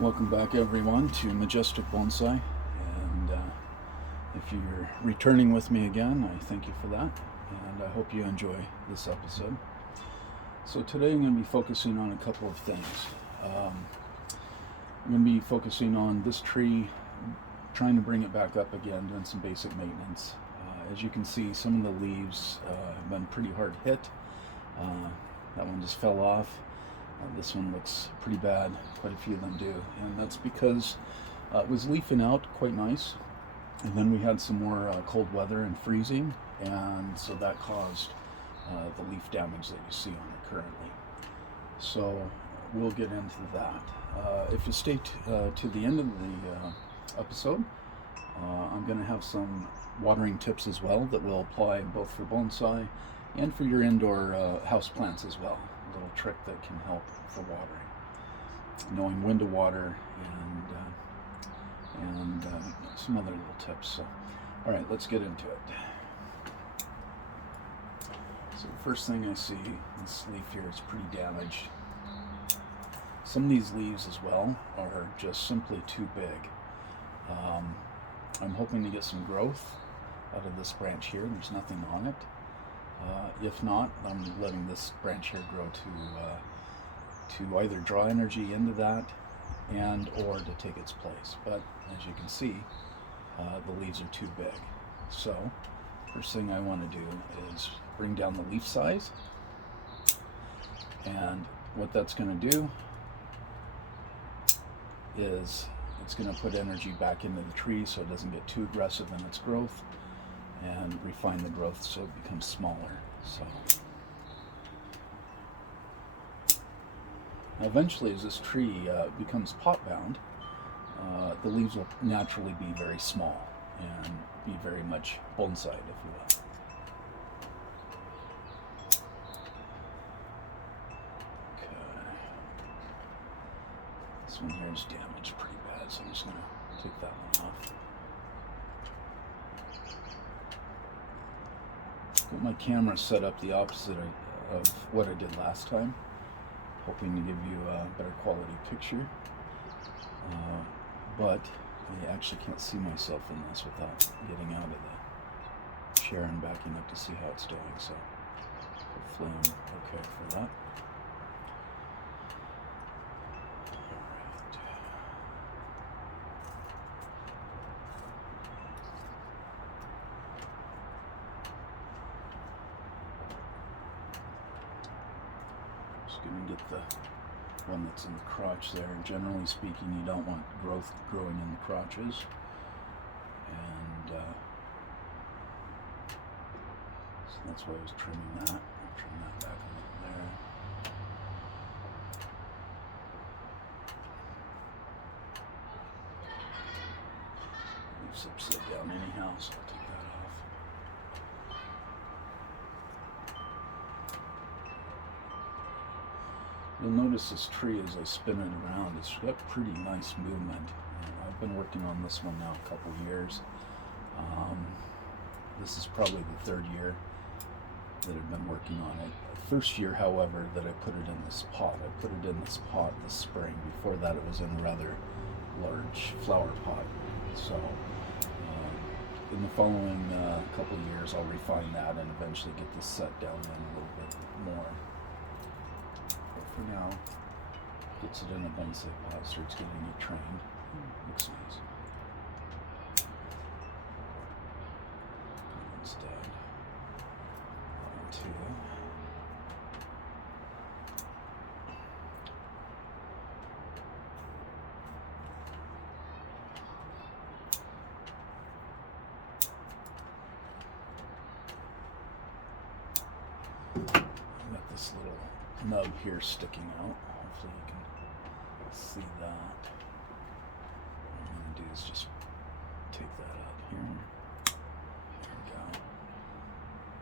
Welcome back, everyone, to Majestic Bonsai. And if you're returning with me again, I thank you for that. And I hope you enjoy this episode. So today I'm going to be focusing on a couple of things. I'm going to be focusing on this tree, trying to bring it back up again, doing some basic maintenance. As you can see, some of the leaves have been pretty hard hit. That one just fell off. This one looks pretty bad, quite a few of them do, and that's because it was leafing out quite nice, and then we had some more cold weather and freezing, and so that caused the leaf damage that you see on it currently. So we'll get into that. If you stay to the end of the episode, I'm going to have some watering tips as well that will apply both for bonsai and for your indoor house plants as well. Little trick that can help for watering, knowing when to water, and some other little tips. So, all right, let's get into it. So the first thing I see, this leaf here is pretty damaged. Some of these leaves as well are just simply too big. I'm hoping to get some growth out of this branch here. There's nothing on it. If not, I'm letting this branch here grow to either draw energy into that and or to take its place. But as you can see, the leaves are too big. So first thing I want to do is bring down the leaf size. And what that's going to do is it's going to put energy back into the tree so it doesn't get too aggressive in its growth, and refine the growth so it becomes smaller. So eventually, as this tree becomes pot bound, the leaves will naturally be very small and be very much bonsai, if you will. Okay. This one here is damaged pretty bad, so I'm just going to take that one off. Got my camera set up the opposite of what I did last time, hoping to give you a better quality picture, but I actually can't see myself in this without getting out of the chair and backing up to see how it's doing, so hopefully I'm okay for that. Going to get the one that's in the crotch there. Generally speaking, you don't want growth growing in the crotches, and so that's why I was trimming that. I'll trim that back a little there. Leaves upside down anyhow, so I'll take that off. You'll notice this tree as I spin it around, it's got pretty nice movement. I've been working on this one now a couple years. This is probably the third year that I've been working on it. The first year, however, that I put it in this pot. I put it in this pot this spring. Before that, it was in a rather large flower pot. So in the following couple years, I'll refine that and eventually get this set down in a little bit more. For now, gets it in a bonsai pot, starts getting it trained. Looks nice. Instead, onto I've got this little nub here sticking out. Hopefully you can see that. What I'm going to do is just take that out here. There we go.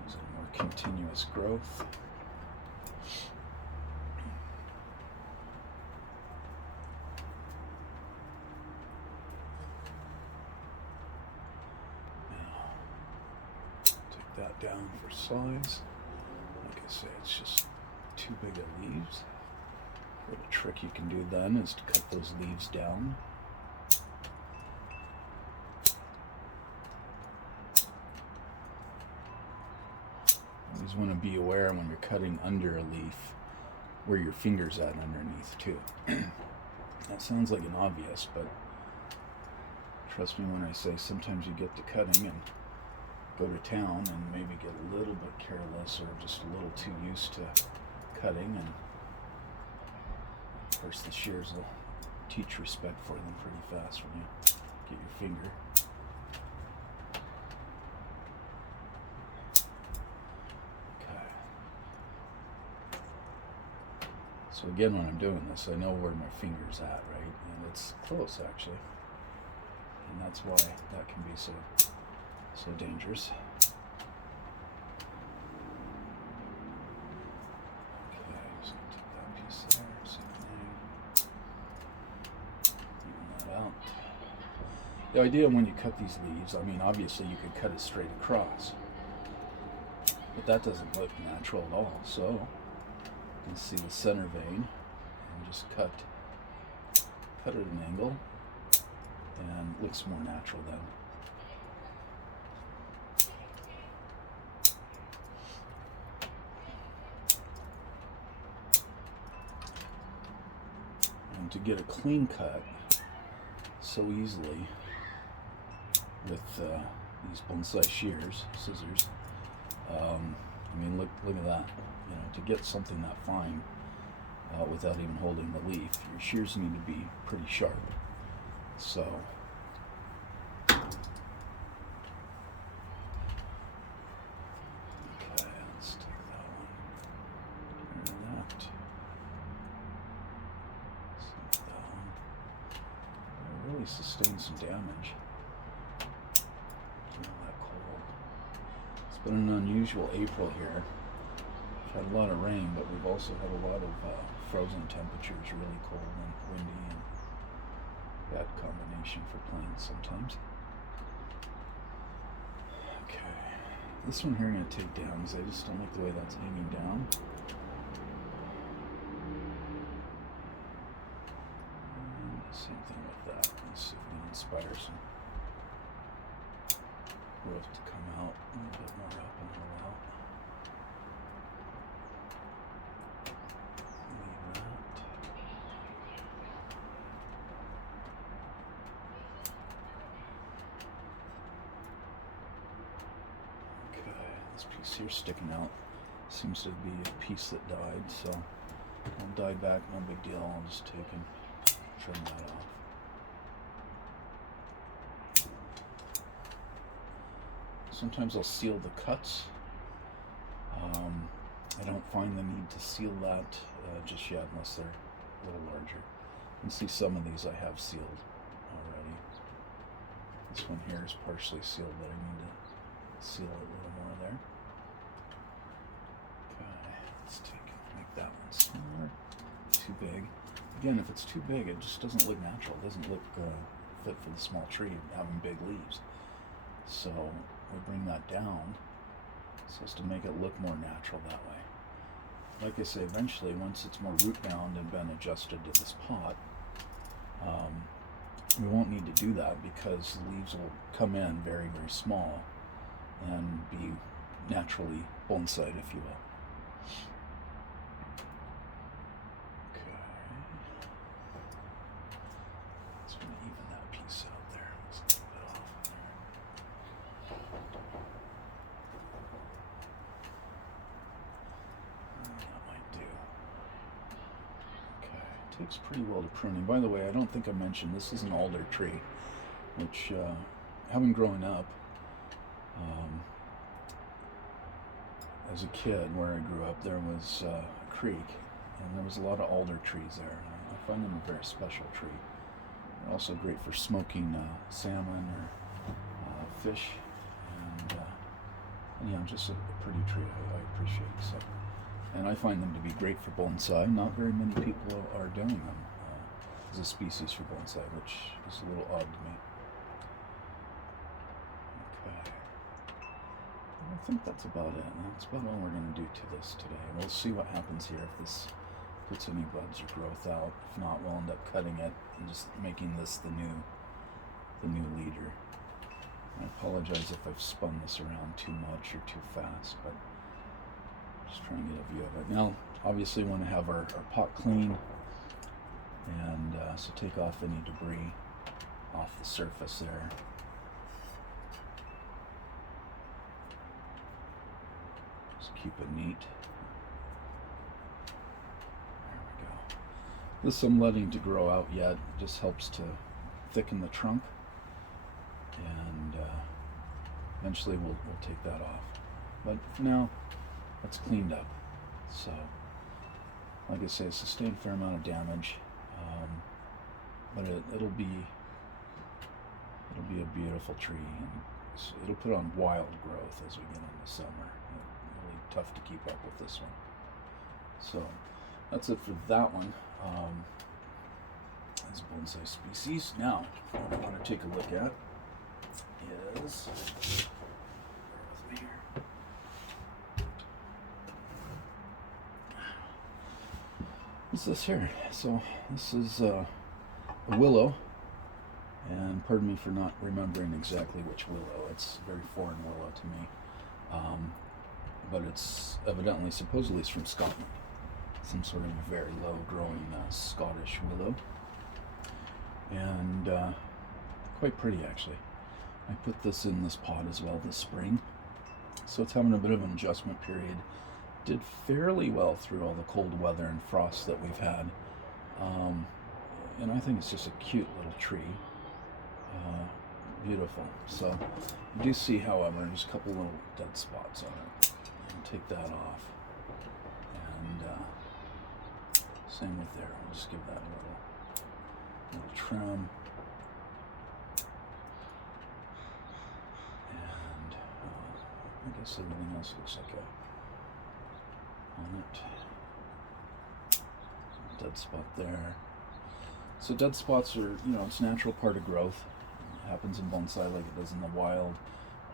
There's a more continuous growth. Now, take that down for size. Like I say, it's just too big of leaves. What a trick you can do then is to cut those leaves down. Always want to be aware when you're cutting under a leaf where your finger's at underneath too. That sounds like an obvious, but trust me when I say sometimes you get to cutting and go to town and maybe get a little bit careless or just a little too used to cutting, and of course the shears will teach respect for them pretty fast when you get your finger. Okay. So again, when I'm doing this, I know where my finger's at, right? And it's close actually. And that's why that can be so dangerous. Okay, just gonna take that piece there, same thing. Even that out. The idea when you cut these leaves, I mean, obviously you could cut it straight across, but that doesn't look natural at all. So you can see the center vein and just cut at an angle, and it looks more natural then. And to get a clean cut so easily with these bonsai shears, scissors, I mean, look at that. You know, to get something that fine without even holding the leaf, your shears need to be pretty sharp. So okay, let's take that one. Clear that. See that one. It really sustained some damage. Not that cold. It's been an unusual April here. We've had a lot of rain, but we've also had a lot of frozen temperatures, really cold and windy, and bad combination for plants sometimes. Okay, this one here I'm going to take down because I just don't like the way that's hanging down. And same thing with that. Let's see if we can inspire some growth to come out a little bit more up and a little out. This piece here sticking out seems to be a piece that died, so I'll die back, no big deal. I'll just take and trim that off. Sometimes I'll seal the cuts. I don't find the need to seal that just yet unless they're a little larger. You can see some of these I have sealed already. This one here is partially sealed, but I need to seal it a little more there. Okay, let's make that one smaller. Too big. Again, if it's too big, it just doesn't look natural. It doesn't look fit for the small tree having big leaves. So we bring that down so as to make it look more natural that way. Like I say, eventually, once it's more root bound and been adjusted to this pot, we won't need to do that because the leaves will come in very, very small and be naturally bonsai'd, if you will. Okay. Just going to even that piece out there. Let's get a bit off there. That might do. Okay. It takes pretty well to pruning. By the way, I don't think I mentioned this is an alder tree, which, having grown up, as a kid, where I grew up, there was a creek, and there was a lot of alder trees there. I find them a very special tree. They're also great for smoking salmon or fish, and yeah, just a pretty tree. I appreciate it. So, and I find them to be great for bonsai. Not very many people are doing them as a species for bonsai, which is a little odd to me. I think that's about it. That's about all we're going to do to this today. We'll see what happens here if this puts any buds or growth out. If not, we'll end up cutting it and just making this the new leader. I apologize if I've spun this around too much or too fast, but just trying to get a view of it. Now, obviously we want to have our pot clean, and so take off any debris off the surface there. Just keep it neat. There we go. This I'm letting to grow out yet. It just helps to thicken the trunk, and eventually we'll take that off. But for now, it's cleaned up. So, like I say, sustained a fair amount of damage, but it'll be a beautiful tree, and it'll put on wild growth as we get into summer. Really tough to keep up with this one. So that's it for that one. As bonsai species. Now, what I want to take a look at is, bear with me here. What's this here? So this is a willow, and pardon me for not remembering exactly which willow. It's a very foreign willow to me, but it's evidently, supposedly, it's from Scotland. Some sort of a very low-growing Scottish willow, and quite pretty actually. I put this in this pot as well this spring, so it's having a bit of an adjustment period. Did fairly well through all the cold weather and frost that we've had, and I think it's just a cute little tree. Beautiful. So you do see, however, there's a couple little dead spots on it. I'll take that off, and same with there. We'll just give that a little trim. And I guess everything else looks okay on it. Dead spot there. So dead spots are, it's a natural part of growth. It happens in bonsai like it does in the wild.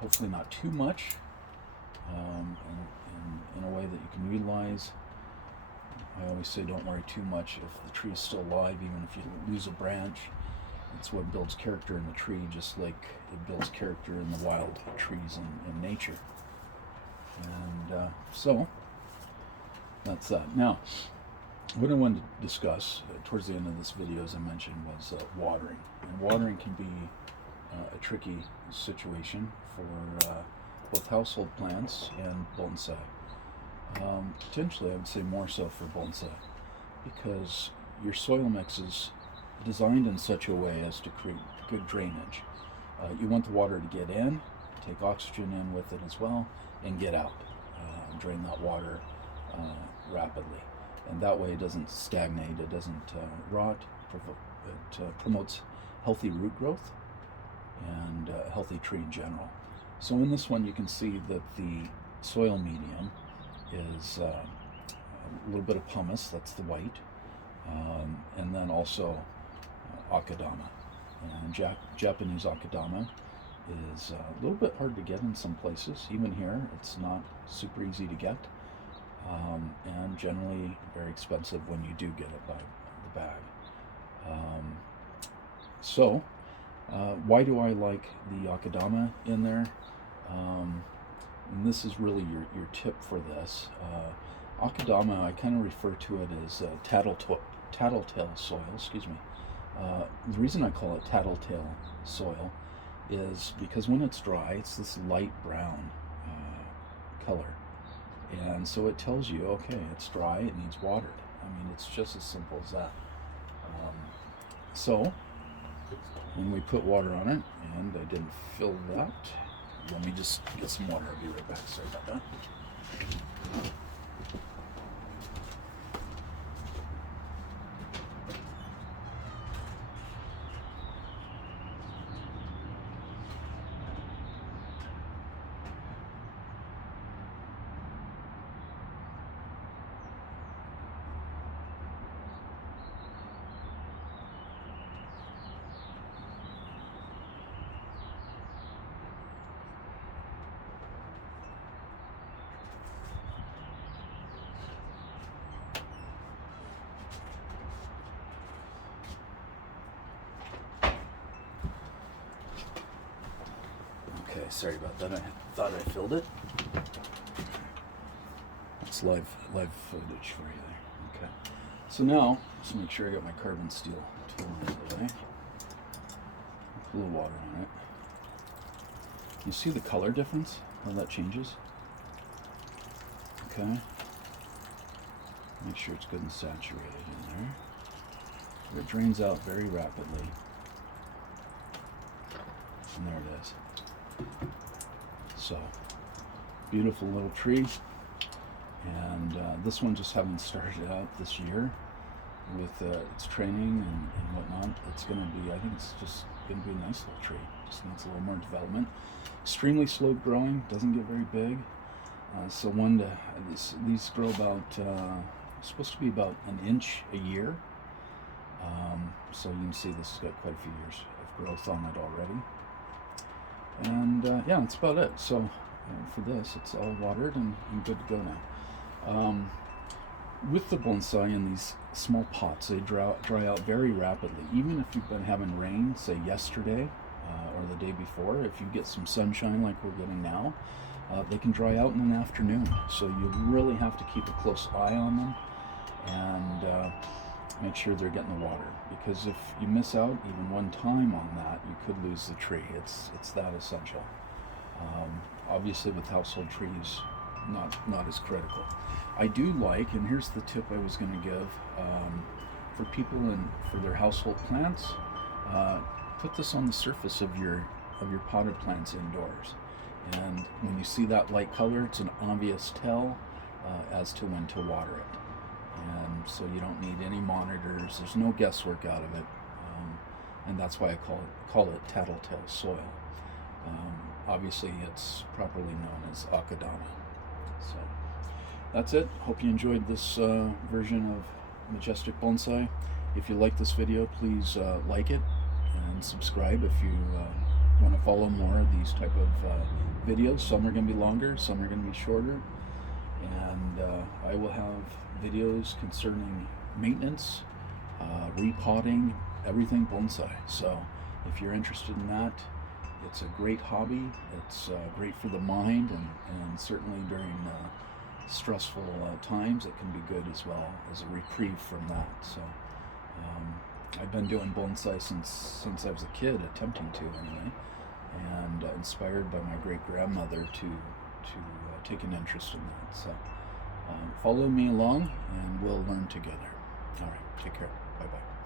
Hopefully not too much, and in a way that you can utilize. I always say don't worry too much if the tree is still alive, even if you lose a branch. It's what builds character in the tree, just like it builds character in the wild trees in nature. And so that's that. Now, what I wanted to discuss towards the end of this video, as I mentioned, was watering. And watering can be a tricky situation for both household plants and bonsai. Potentially, I would say more so for bonsai, because your soil mix is designed in such a way as to create good drainage. You want the water to get in, take oxygen in with it as well, and get out. Drain that water rapidly. And that way it doesn't stagnate, it doesn't rot, it promotes healthy root growth and a healthy tree in general. So in this one you can see that the soil medium is a little bit of pumice, that's the white, and then also akadama. And Japanese akadama is a little bit hard to get in some places. Even here it's not super easy to get. And generally very expensive when you do get it by the bag. So why do I like the akadama in there? And this is really your tip for this. Akadama, I kind of refer to it as tattletale soil. The reason I call it tattletale soil is because when it's dry, it's this light brown color. And so it tells you, okay, it's dry, it needs watered. I mean, it's just as simple as that. So, when we put water on it, and I didn't fill that, let me just get some water. I'll be right back. Sorry about that. sorry about that. I thought I filled it. That's live footage for you there. Okay. So now, let's make sure I got my carbon steel tool out of the way. A little water on it. You see the color difference? How that changes? Okay. Make sure it's good and saturated in there. It drains out very rapidly. And there it is. So, beautiful little tree. And this one just having started out this year with its training and whatnot. It's going to be, I think it's just going to be a nice little tree. Just needs a little more development. Extremely slow growing, doesn't get very big. So these grow about, supposed to be about an inch a year. So you can see this has got quite a few years of growth on it already. And yeah, that's about it. So for this, it's all watered and good to go now. With the bonsai in these small pots, they dry out very rapidly. Even if you've been having rain, say yesterday or the day before, if you get some sunshine like we're getting now, they can dry out in an afternoon. So you really have to keep a close eye on them and make sure they're getting the water. Because if you miss out even one time on that, you could lose the tree. It's that essential. Obviously with household trees, not as critical. I do like, and here's the tip I was going to give, for people and for their household plants, put this on the surface of your potted plants indoors. And when you see that light color, it's an obvious tell as to when to water it. And so you don't need any monitors. There's no guesswork out of it. And that's why I call it tattletale soil. Obviously, it's properly known as akadana. So that's it. Hope you enjoyed this version of Majestic Bonsai. If you like this video, please like it and subscribe if you want to follow more of these type of videos. Some are going to be longer, some are going to be shorter. And I will have videos concerning maintenance, repotting, everything bonsai. So if you're interested in that, it's a great hobby. It's great for the mind, and certainly during stressful times, it can be good as well as a reprieve from that. So I've been doing bonsai since I was a kid, attempting to anyway, and inspired by my great-grandmother to take an interest in that. So follow me along and we'll learn together. All right, take care. Bye-bye.